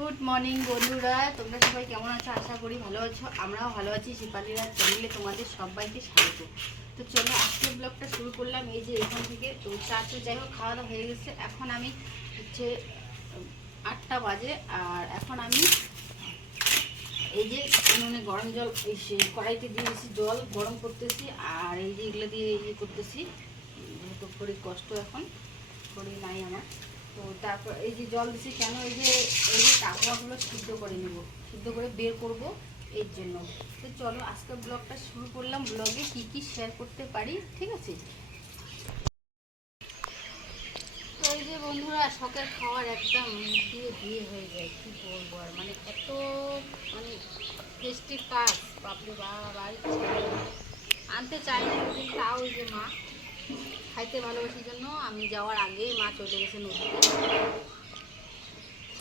Good morning বন্ধুরা, তোমরা সবাই কেমন আছো? আশা করি ভালো আছো। আমরাও ভালো আছি। শিপালিরা চ্যানেলে তোমাদের সবাইকে স্বাগত। তো চলো আজকের ব্লগটা শুরু করলাম এই যে এখান থেকে। তো চাচু যাই হোক খাওয়া দাওয়া হয়ে গেছে। এখন আমি হচ্ছে 8টা বাজে, আর এখন আমি এই যে উনুনে গরম জল এই কড়াইতে দিয়েছি, জল গরম করতেছি। আর এই যে এগুলো দিয়ে ইয়ে করতেছি, যেহেতু শরীর কষ্ট, এখন শরীর নাই আমার। তো তারপর এই যে জল দিচ্ছি কেন, এই যে কাঁকড়াগুলো সিদ্ধ করে নেব, সিদ্ধ করে বের করব এর জন্য। তো চলো আজকে ব্লগটা শুরু করলাম। ব্লগে কি কি শেয়ার করতে পারি, ঠিক আছে? তো এই যে বন্ধুরা, শখের খাওয়ার একটা মুখ দিয়ে বিয়ে হয়ে যায়, কি বলবো আর, মানে এত মানে টেস্টি কাজ, বাপরে বাবা। আনতে চাই না ওদিন, তাও ওই যে মা খাইতে ভালোবাসার জন্য আমি যাওয়ার আগেই মা চলে গেছে নদীতে।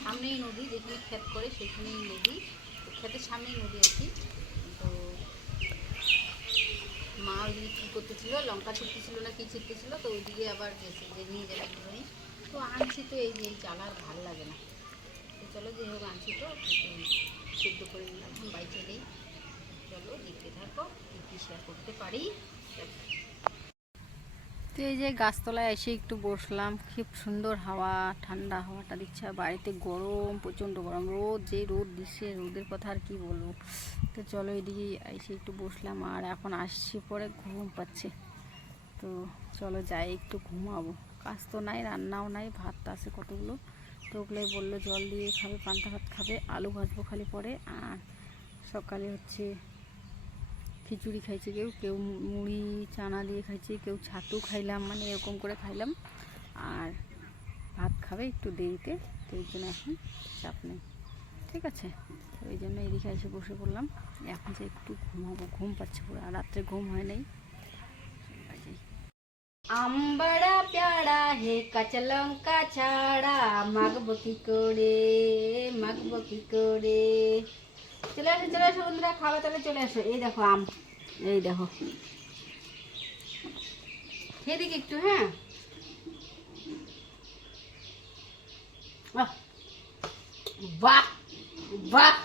সামনেই নদী, যেখানে ক্ষেত করে সেখানেই নদী, তো ক্ষেতের সামনেই নদী আর কি। তো মা ওইদিকে কী করতেছিল, লঙ্কা ছিটতেছিল না কি ছিটতেছিল, তো ওইদিকে আবার গেছে যে নিয়ে যাবে একটুখানি। তো আনছি, তো এই যে এই চাল আর ভালো লাগে না। তো চলো যে হোক আনছি, তো সিদ্ধ করে নিলাম। এখন বাই চলেই, চলো দেখতে থাকো কী কী শেয়ার করতে পারি। তো এই যে গাছতলায় এসে একটু বসলাম, খুব সুন্দর হাওয়া, ঠান্ডা হাওয়াটা দিচ্ছে। আর বাড়িতে গরম, প্রচণ্ড গরম, রোদ যে রোদ দিচ্ছে, রোদের কথা আর কি বলবো। তো চলো এদিকে এসে একটু বসলাম, আর এখন আসছি পরে ঘুম পাচ্ছে। তো চলো যাই একটু ঘুমাবো, কাজ তো নাই, রান্নাও নাই, ভাত আছে কতগুলো। তো ওগুলোই বললো জল দিয়ে খাবে, পান্তা ভাত খাবে, আলু ভাজবো খালি পরে। আর সকালে হচ্ছে খিচুড়ি খাইছে, কেউ কেউ মুড়ি চানা দিয়ে খাইছে, কেউ ছাতু খাইলাম, মানে এরকম করে খাইলাম। আর ভাত খাবে একটু দেরিতে, তো এই জন্য এখন চাপ নেই, ঠিক আছে? তো এই জন্য এদিকে এসে বসে পড়লাম। এখন যে একটু ঘুমাবো, ঘুম পাচ্ছে পুরো, আর রাত্রে ঘুম হয় নাই। আমবাড়া প্যাড়া হে কাঁচা লঙ্কা ছাড়া, মাখবো কি করে, মাখবো কি করে। চলে আসো চলে আসো বন্ধুরা, খাওয়া তাহলে চলে আসো। এই দেখো আম, এই দেখো, খেয়ে দেখি একটু। হ্যাঁ, वाह वाह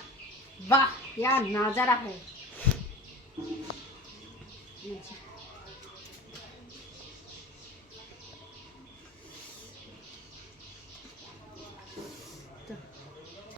वाह, क्या नजारा है।